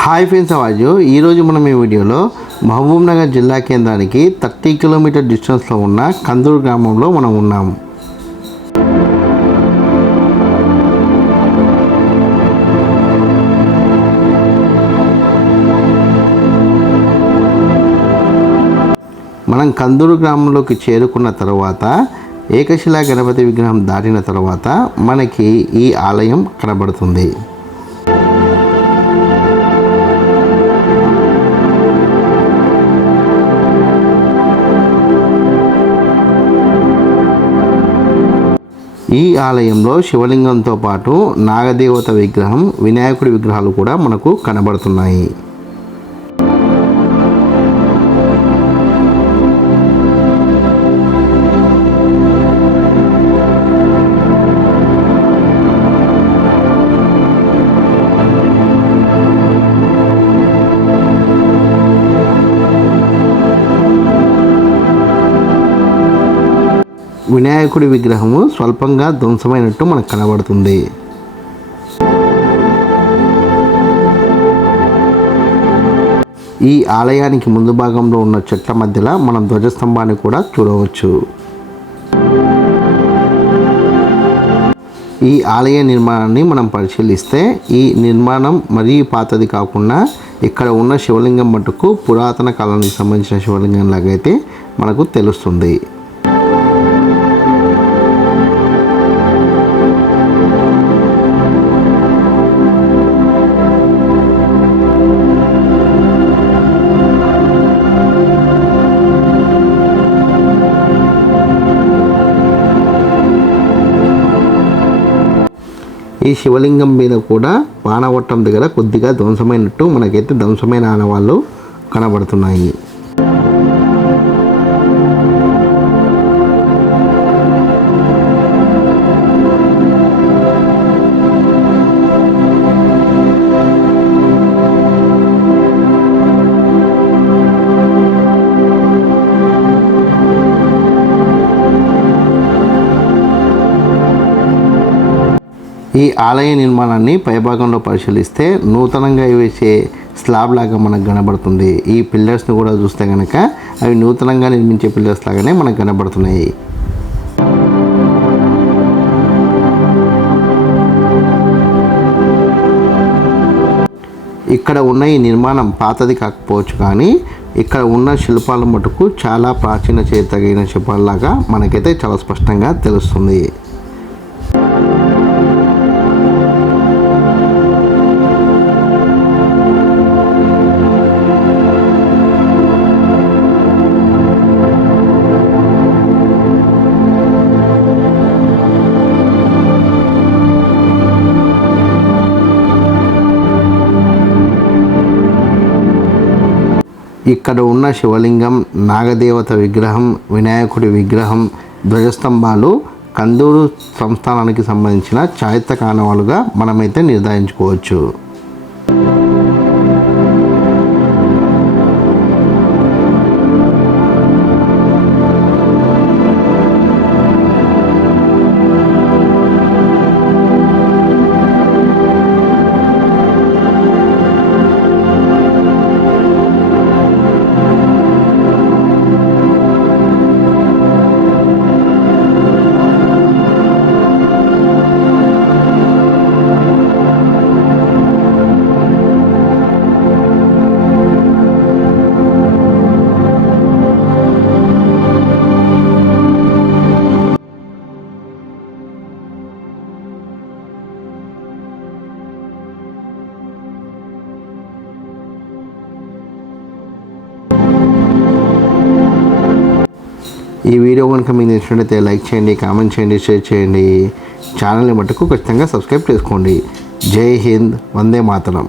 Hi friends, అవాజు ఈరోజు మనం ఈ వీడియోలో మహబూబ్ నగర్ జిల్లా కేంద్రానికి 30 కిలోమీటర్ డిస్టెన్స్లో ఉన్న కందూరు గ్రామంలో మనం ఉన్నాం. మనం కందూరు గ్రామంలోకి చేరుకున్న తర్వాత ఏకశిలా గణపతి విగ్రహం దాటిన తర్వాత మనకి ఈ ఆలయం కనబడుతుంది. ఈ ఆలయంలో శివలింగంతో పాటు నాగదేవత విగ్రహం, వినాయకుడి విగ్రహాలు కూడా మనకు కనబడుతున్నాయి. వినాయకుడి విగ్రహము స్వల్పంగా ధ్వంసమైనట్టు మనకు కనబడుతుంది. ఈ ఆలయానికి ముందు భాగంలో ఉన్న చెట్ల మధ్యలో మనం ధ్వజస్తంభాన్ని కూడా చూడవచ్చు. ఈ ఆలయ నిర్మాణాన్ని మనం పరిశీలిస్తే ఈ నిర్మాణం మరీ పాతది కాకుండా ఇక్కడ ఉన్న శివలింగం మటుకు పురాతన కాలానికి సంబంధించిన శివలింగం లాగైతే మనకు తెలుస్తుంది. ఈ శివలింగం మీద కూడా పానవట్టం దగ్గర కొద్దిగా ధ్వంసమైనట్టు మనకైతే ధ్వంసమైన ఆనవాళ్ళు కనబడుతున్నాయి. ఈ ఆలయ నిర్మాణాన్ని పైభాగంలో పరిశీలిస్తే నూతనంగా వేసే స్లాబ్ లాగా మనకు కనబడుతుంది. ఈ పిల్లర్స్ని కూడా చూస్తే కనుక అవి నూతనంగా నిర్మించే పిల్లర్స్ లాగానే మనకు కనబడుతున్నాయి. ఇక్కడ ఉన్న ఈ నిర్మాణం పాతది కాకపోవచ్చు, కానీ ఇక్కడ ఉన్న శిల్పాల మటుకు చాలా ప్రాచీన చరిత్ర శిల్పాలలాగా మనకైతే చాలా స్పష్టంగా తెలుస్తుంది. ఇక్కడ ఉన్న శివలింగం, నాగదేవత విగ్రహం, వినాయకుడి విగ్రహం, ధ్వజస్తంభాలు కందూరు సంస్థానానికి సంబంధించిన చారిత్రక ఆనవాలుగా మనమైతే నిర్ధారించుకోవచ్చు. ఈ వీడియో కనుక మీకు నచ్చినట్లయితే లైక్ చేయండి, కామెంట్ చేయండి, షేర్ చేయండి. ఛానల్ని మటుకు ఖచ్చితంగా సబ్స్క్రైబ్ చేసుకోండి. జై హింద్, వందే మాతరం.